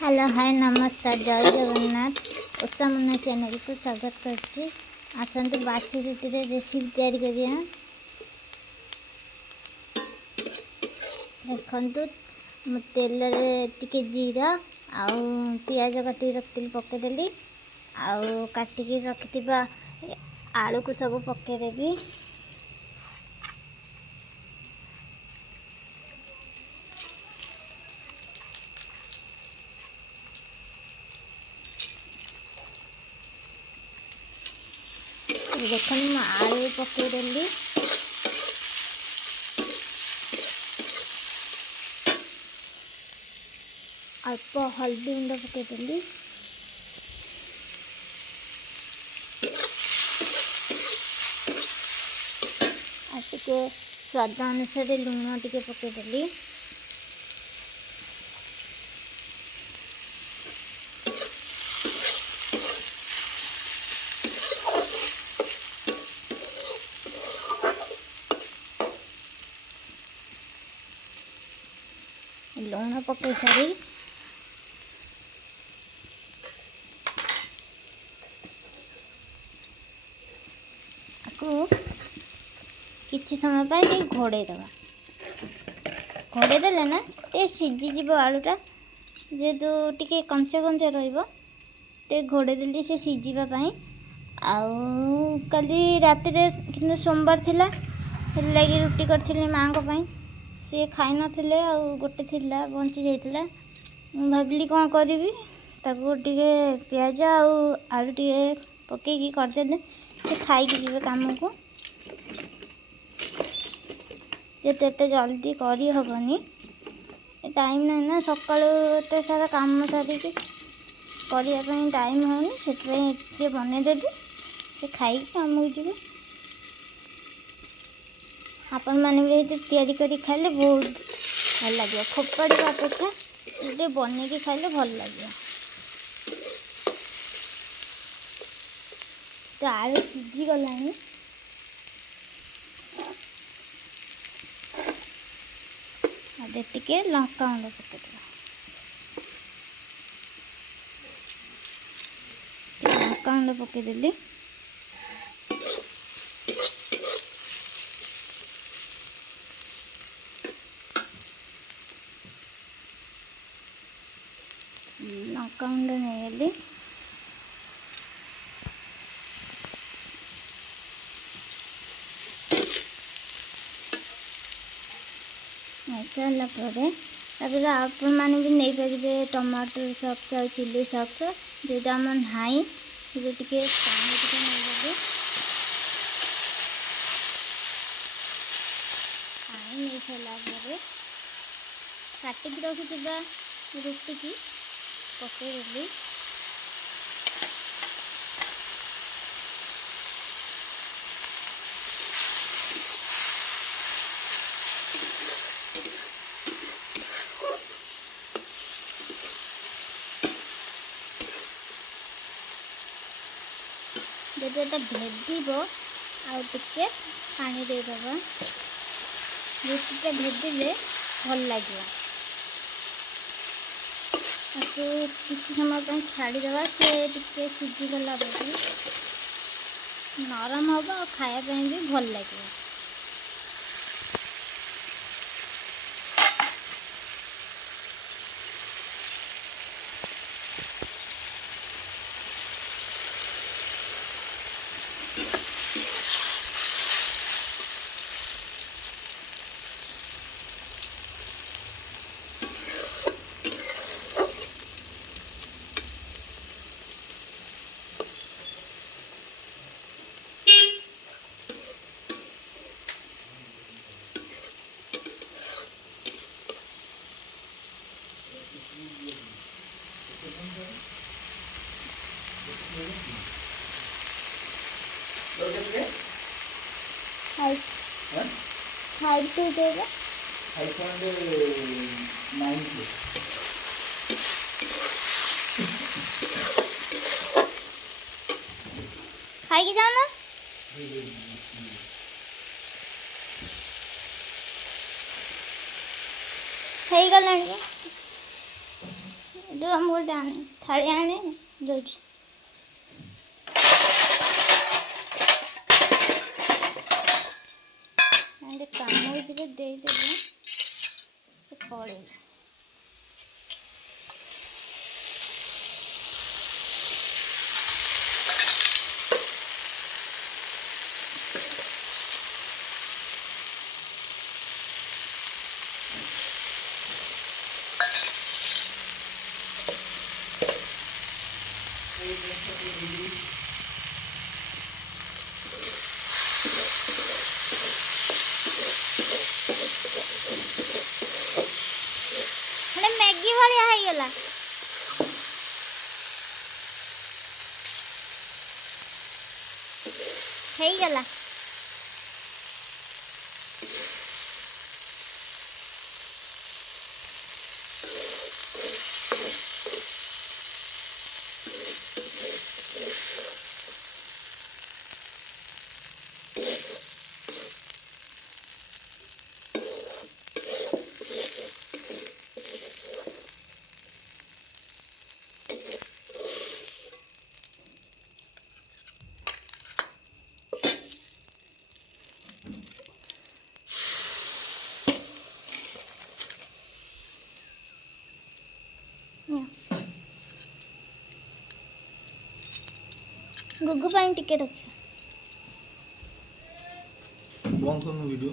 Hello hi नमस्कार जय Jagannath Usha Munna channel को स्वागत करछि। आसंतु बासी रुटी रे रेसिपी तैयारी करिया। देखंतु तेल रे टिके जीरा आउ पियाज काटी रखिली पकेदेली आउ काटिकी रखिथिबा आलू को सब पकेदेबी। देखनी आलू पकईदेली अल्प हल्दी गुंड पकईदेली टिके स्वाद अनुसार लुण टिके पकईदेली लुण पकई सारी किछि समय पर घोड़े दबा घोड़े देले ना टे सीझी जीव आलूटा जेहेतु टिके कंचा कंचा रहिबो टे घोड़े देली से सीझीबा पई। आउ काली राति रे किनु सोमवार थिला लगी रुटी करथिली मां को पई से खाई नथिले आउ गोटे थिला बंची जाइतिला भाबली कोन करबी ताको टिके प्याज आउ आलू टिके पकेकी कर देले से खाई के जीवे काम को जेते जल्दी करी हबनी टाइम नहीं ना सकाळु एते सारा काम सारिकी करिया पई टाइम होनी से बने देबी से खाई काम हो जीवे। आपण माने भी तैयारी करी खाइले बहुत भल लगे फोपाड़ी अपेक्षा ये बने की खाइले भल लगे। तो आलू सीझी गलानी टिके लंका गुंड पकेदेबा लंका गुंड पकेदेली लंका गुंड नहीं सारापर आपण मैंने भी नहीं पारे टमाटो सॉस और चिली सॉस जोटा आम नाई टे पानी टे पानी नहीं सारापर काटिक रखिथिबा रुटी की पकईदेली जब ये भेद आउ टिके पानी देदबा रुटीटा भेदिले भल लगे किसी समय पर छाड़ीदे से टिके सीझीगला नरम हम और खायापी भी भल लगे। खाई जाना गलानी जो हम गोटे थाली आने दौच काम हो देदेले से पड़े मैगी भाया होगला होगला गुगु पानी टिके रखियो बंद कर वीडियो।